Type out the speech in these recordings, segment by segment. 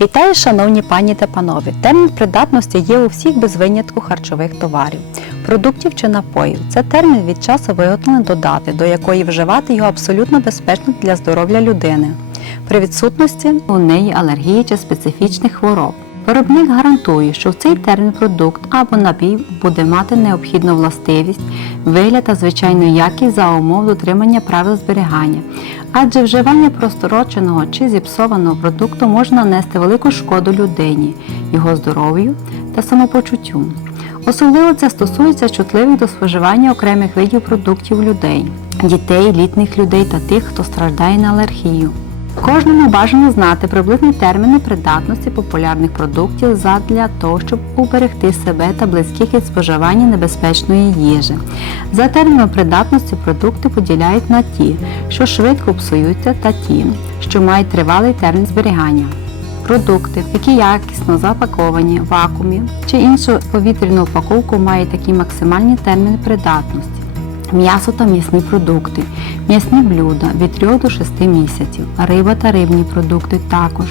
Вітаю, шановні пані та панові! Термін придатності є у всіх без винятку харчових товарів, продуктів чи напоїв. Це термін від часу виготовлення до дати, до якої вживати його абсолютно безпечно для здоров'я людини, при відсутності у неї алергії чи специфічних хвороб. Виробник гарантує, що в цей термін продукт або напій буде мати необхідну властивість, вигляд та звичайну якість за умов дотримання правил зберігання. Адже вживання простороченого чи зіпсованого продукту може нанести велику шкоду людині, його здоров'ю та самопочуттю. Особливо це стосується чутливих до споживання окремих видів продуктів людей, дітей, літніх людей та тих, хто страждає на алергію. Кожному бажано знати приблизні терміни придатності популярних продуктів задля того, щоб уберегти себе та близьких від споживання небезпечної їжі. За терміном придатності продукти поділяють на ті, що швидко псуються, та ті, що мають тривалий термін зберігання. Продукти, які якісно запаковані вакуумі чи іншу повітряну упаковку, мають такі максимальні терміни придатності. М'ясо та м'ясні продукти, м'ясні блюда від 3 до 6 місяців, риба та рибні продукти також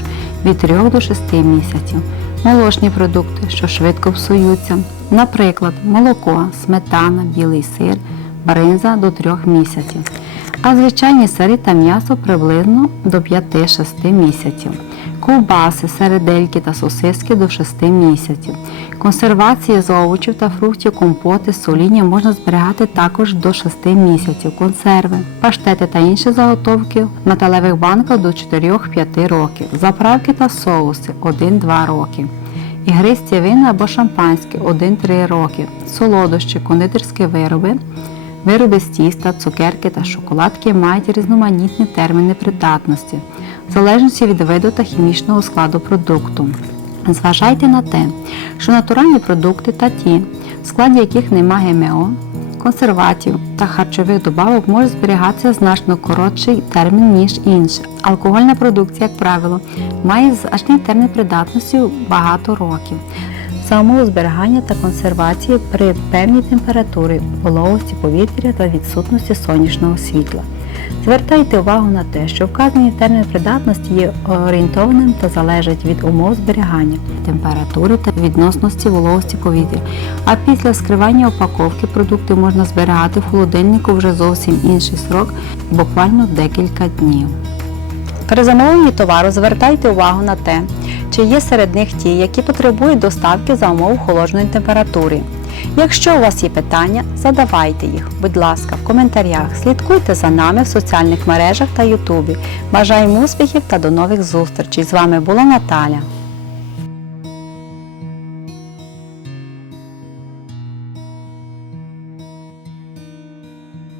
від 3 до 6 місяців, молочні продукти, що швидко псуються, наприклад, молоко, сметана, білий сир, бринза до 3 місяців, а звичайні сири та м'ясо приблизно до 5-6 місяців. Ковбаси, середельки та сосиски до 6 місяців. Консервації з овочів та фруктів, компоти, соління можна зберігати також до 6 місяців. Консерви, паштети та інші заготовки в металевих банках до 4-5 років. Заправки та соуси 1-2 роки. Ігристі вина або шампанське 1-3 роки. Солодощі, кондитерські вироби. Вироби з тіста, цукерки та шоколадки мають різноманітні терміни придатності, в залежності від виду та хімічного складу продукту. Зважайте на те, що натуральні продукти та ті, в складі яких немає ГМО, консерватів та харчових добавок можуть зберігатися значно коротший термін, ніж інші. Алкогольна продукція, як правило, має значний термін придатності багато років. Умови зберігання та консервації при певній температурі, вологості повітря та відсутності сонячного світла. Звертайте увагу на те, що вказаний термін придатності є орієнтованим та залежить від умов зберігання, температури та відносності вологості повітря. А після скривання упаковки продукти можна зберігати в холодильнику вже зовсім інший срок, буквально декілька днів. При замовленні товару звертайте увагу на те, чи є серед них ті, які потребують доставки за умов охолодженої температури. Якщо у вас є питання, задавайте їх, будь ласка, в коментарях. Слідкуйте за нами в соціальних мережах та Ютубі. Бажаємо успіхів та до нових зустрічей! З вами була Наталя.